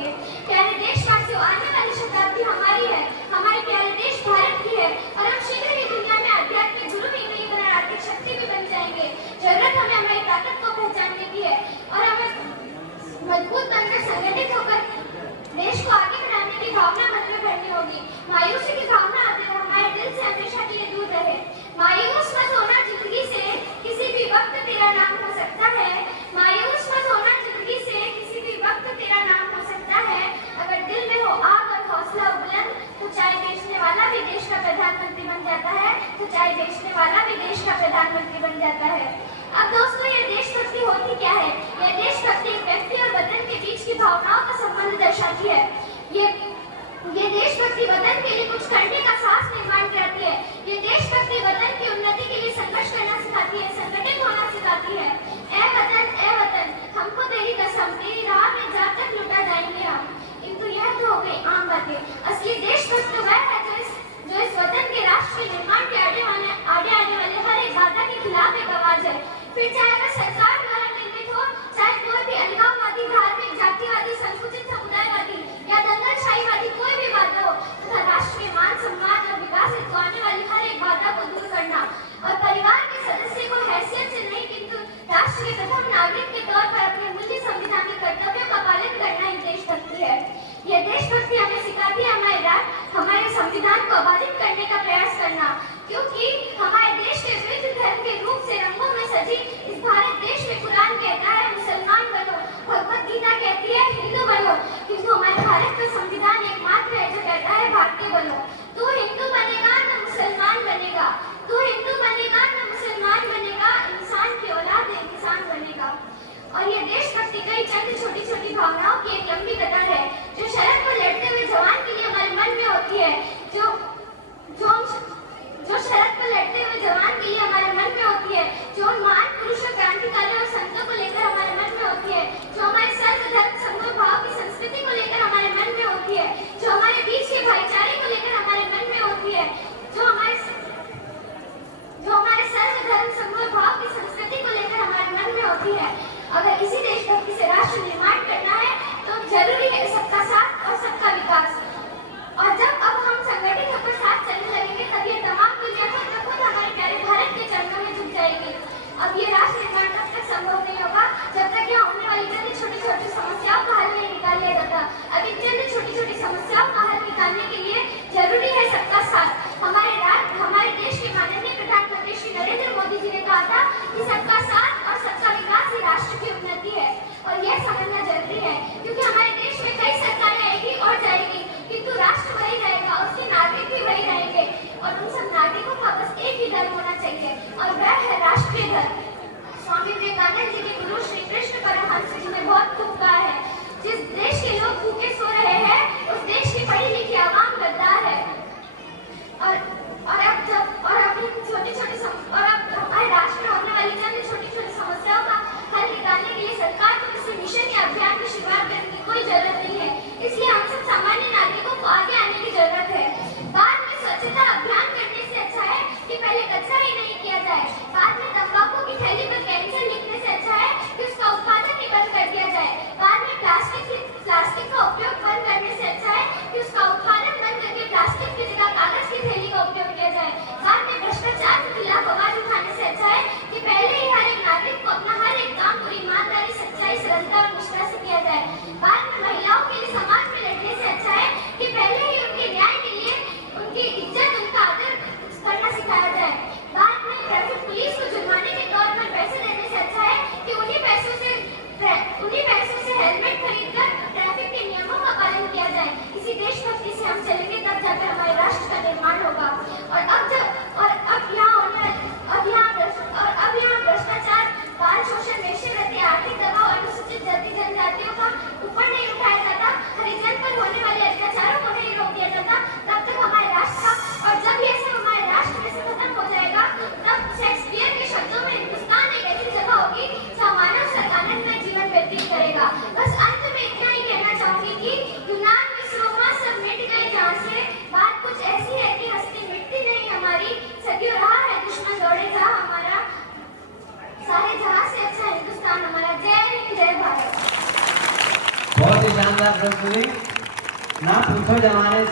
चाहिए। प्यारे देशवासियों, आने वाली शताब्दी हमारी है, हमारे प्यारे देश भारत की है और हम शीघ्र ही दुनिया में आध्यात्मिक गुरु ही नहीं बना आर्थिक शक्ति भी बन जाएंगे। जरूरत हमें हमारी ताकत को पहचानने की है और हमें मजबूत बनकर संगठित होकर देश को आगे बढ़ाने की भावना मन में भरनी होगी। मायूसी की भावना आते हुए हमारे दिल से हमेशा के लिए दूर रहे। मायूस मत होना, जिंदगी से किसी भी वक्त तेरा नाम हो सकता है। मायूस मत होना, जिंदगी से किसी भी वक्त तेरा नाम हो सकता है। अगर दिल में हो आग और हौसला बुलंद, तो चाय बेचने वाला भी देश का प्रधानमंत्री बन जाता है, तो चाय बेचने वाला भी देश का प्रधानमंत्री बन जाता है। अब दोस्तों, ये देशभक्ति होती क्या है? यह देशभक्ति एक व्यक्ति और वतन के बीच की भावनाओं का संबंध दर्शाती है। ये देशभक्ति वतन के लिए कुछ करने का साहस निर्माण करती है। ये देशभक्ति वतन की उन्नति के लिए संघर्ष करना सिखाती है, संगठित होना सिखाती है। ए वतन, हमको तेरी कसम, तेरी राह में जब तक लुटा जाएंगे हम। किंतु यह तो हो गई आम बातें। असली देशभक्त वह है जो इस वतन के राष्ट्र के निर्माण के आगे आने वाले हर एक बाधा के खिलाफ एक आवाज है। फिर चाहे वह सरकार द्वारा निर्मित हो, चाहे कोई भी अलगाववादी, धार्मिक, जातिवादी, संकुचित समुदायवादी या दंगलशाहीवादी कोई भी बाधा हो, तथा राष्ट्र के मान सम्मान और विकास हेतु आने वाली हर एक बाधा को दूर करना और परिवार के सदस्य को हैसियत से नहीं किंतु राष्ट्र के प्रथम नागरिक के तौर पर अपने मूल्य संविधानिक कर्तव्यों का पालन करना ही देशभक्ति है। यह देशभक्ति हमें सिखाती है हमारे संविधान को अबाधित करने का प्रयास करना, क्योंकि हमारे देश के विविध धर्म के रूप से रंगों में सजी इस भारत देश में कुरान कहता है मुसलमान बनो, भगवत गीता कहती है हिंदू बनो, किंतु हमारे भारत का संविधान एकमात्र है जो कहता है भारतीय बनो। तू हिंदू बनेगा न मुसलमान बनेगा, तू हिंदू बनेगा न मुसलमान बनेगा, इंसान की औलाद एक किसान बनेगा। और ये देशभक्ति कई चंद छोटी छोटी भावनाओं की एक लंबी कतार है जो शरद पर लड़ते हुए जवान के लिए हमारे मन में होती है, जो शरद पर लड़ते हुए जवान के लिए हमारे मन में होती है, जो महान पुरुषों, क्रांतिकारियों और संतों को लेकर हमारे मन में होती है, जो हमारे सर्वधर्म समूह भाव की संस्कृति को लेकर हमारे मन में होती है, जो हमारे बीच के भाईचारे को लेकर हमारे मन में होती है, जो हमारे सर्वधर्म समूह भाव की संस्कृति को लेकर हमारे मन में होती है। अगर इसी देशभक्ति से राष्ट्र निर्माण करना है तो जरूरी है सबका साथ और सबका विकास। और जब अब हम संगठित होकर साथ चलने लगेंगे तब ये तमाम दुनिया खुद हमारे प्यारे भारत के चरणों में झुक जाएगी। अब ये राष्ट्र निर्माण तब तक संभव नहीं होगा जब तक यहाँ होने वाली चंद छोटी छोटी समस्याओं का हल नहीं निकाल लिया जाता। अब इन चंद छोटी छोटी समस्याओं का हल निकालने के लिए जरूरी है सबका साथ। हमारे देश के माननीय प्रधानमंत्री श्री नरेंद्र मोदी जी ने कहा था कि सबका साथ और सबका विकास ही राष्ट्र की उन्नति है, और यह समझना जरूरी शानदार प्रस्तुति। ना पूछो जमाने